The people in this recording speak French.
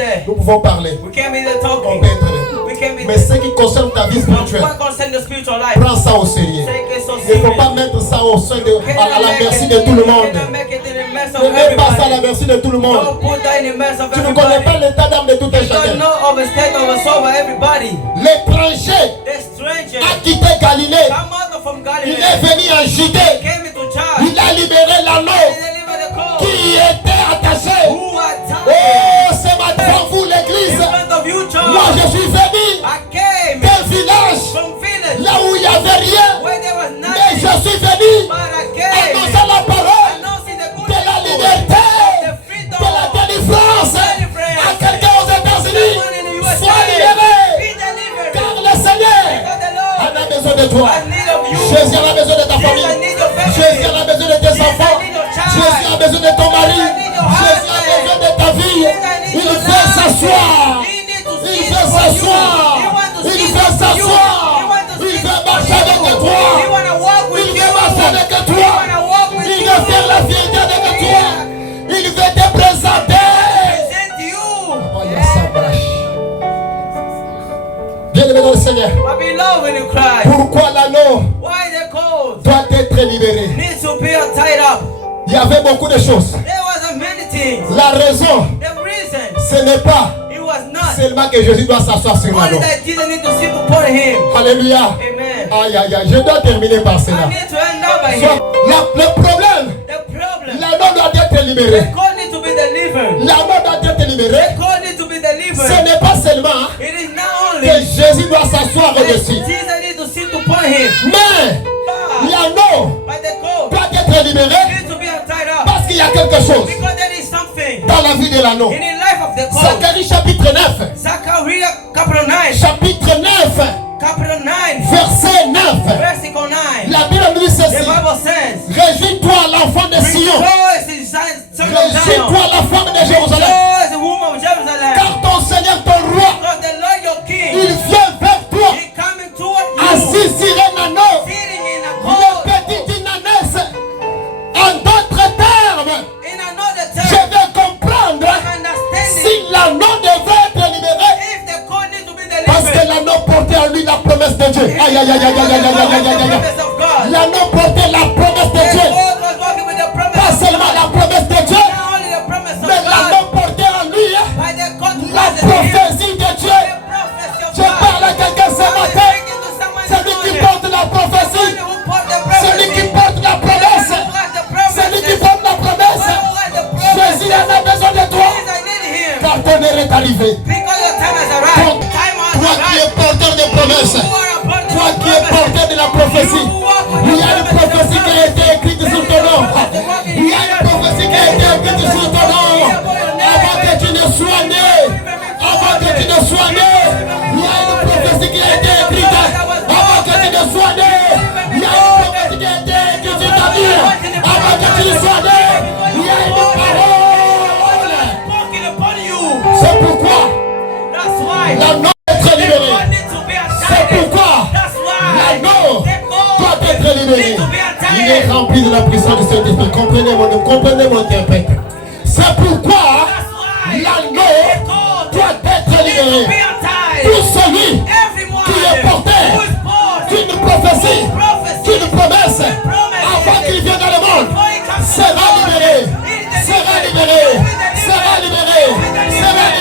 there. Nous pouvons parler. We can't be there On talking. peut être We can't be mais there. ce qui concerne ta vie spirituelle, What concerns the spiritual life? prends ça au sérieux. Take it so Il ne faut serious. pas mettre ça au sein de, à la merci de tout le You monde. cannot make it in the mess of Ne mets pas ça à la everybody. merci de tout le monde. Don't put that in the mess of Tu ne connais pas everybody. l'état d'âme de tout un You don't chacun. know of a state of a soul of everybody. L'étranger The stranger a quitté Galilée. come out from Il Galilee. est venu en Judée. Came into charge. Il a libéré l'anneau He delivered the call. qui était attaché. Who are tired? Oh, c'est maintenant vous In l'église. front of you, church. Moi je suis venu I came d'un village from village là où il n'y avait rien. where there was Mais nothing. je suis venu But I came annoncer la parole announcing the good de la news, liberté, the freedom, de la délivrance à quelqu'un aux États-Unis. someone in the USA. Sois libéré. Be delivered. Car le Seigneur Because the Lord a besoin de toi. has need of you. Jésus a besoin de ta Jesus famille. need your family. Jésus a besoin de tes enfants. need your child. Jésus a besoin de ton mari. Jésus a besoin de ta vie. Il veut s'asseoir. He needs to Il see veut for you. s'asseoir. He wants to Il see veut for you. s'asseoir. He wants to Il see veut for marcher you. avec He toi. wants to walk with Il you. veut marcher avec He toi. wants to walk with Il you. veut faire la fierté avec toi. Il veut te présenter. Present you. Oh, il y a ça, brache. Bien-aimé dans le Seigneur, My beloved, when you cry, pourquoi l'anneau why the cold doit être libéré? needs to be tied up? Il y avait beaucoup de choses. There was a many things. La raison, The reason ce n'est pas it was not seulement que Jésus doit s'asseoir sur only l'anneau. that Jesus need to sit upon him. Alléluia. Amen. Aïe, aïe, aïe. Je dois terminer par I cela. need to end up by Soit him. le problème, The problem. l'anneau doit être libéré. The code need to be delivered. L'anneau doit être libéré. The code need to be Ce delivered. n'est pas seulement It is not only que Jésus doit s'asseoir that au-dessus. Jesus need to sit upon him. Mais But l'anneau by the code doit être libéré needs to be tied up. parce qu'il y a quelque chose Because there is something dans la vie de l'anneau. in the life of the code. Zacharie chapitre 9. Zachariah chapter 9. Chapitre 9. Chapter 9. Verset 9. Versicle 9. La Bible nous dit The ceci. Bible says, Réjouis-toi l'enfant de Sion. rejoice in son of Zion. Réjouis-toi la femme de Jérusalem. Rejoice, the womb of Jerusalem. Car ton Seigneur, ton roi, Because the Lord your King, il vient vers toi. He coming toward you, Assis sur un anneau. sitting in a Le cold. petit dynamètre. En d'autres termes, In another je term, vais comprendre understanding si l'anneau devait être libéré. if the code needs to be Parce que delivered. l'anneau portait en lui la promesse de Dieu. Aïe, aïe, aïe, aïe, aïe, aïe, aïe, aïe, aïe, aïe, aïe. Promise of God. L'anneau portait la promesse de The Dieu. code was walking with the promise Pas of seulement God. la promesse de Dieu, Not only the promise of mais God, l'anneau portait en lui by the code la present in him, prophétie de Dieu. the prophecy of Je parle à God. quelqu'un ce I was matin. speaking to someone this Celui qui morning. porte la prophétie. Who put the Celui qui prophecy. porte la promesse. Celui qui porte la promesse. Jésus en a besoin de toi. Car ton heure est arrivée. Toi qui es porteur de promesses. Toi qui es porteur de la prophétie. Il y a une prophétie qui a été écrite sur ton nom. Il y a une prophétie qui a été écrite sur ton nom. Avant que tu ne sois né. Avant que tu ne sois né. Il y a une prophétie qui a été écrite. Avant que tu ne sois né. Il y a une prophétie qui a été écrite sur ta vie. Avant que tu ne sois né. Il y a une parole. C'est pourquoi l'anneau doit être libéré. C'est pourquoi l'anneau doit être libéré. Il est rempli de la puissance du Saint-Esprit. Comprenez mon interprète. C'est pourquoi l'anneau doit être libéré. Tout celui qui est porteur d'une prophétie, d'une promesse, avant qu'il vienne dans le monde, sera libéré. Sera libéré. Sera libéré. Sera libéré.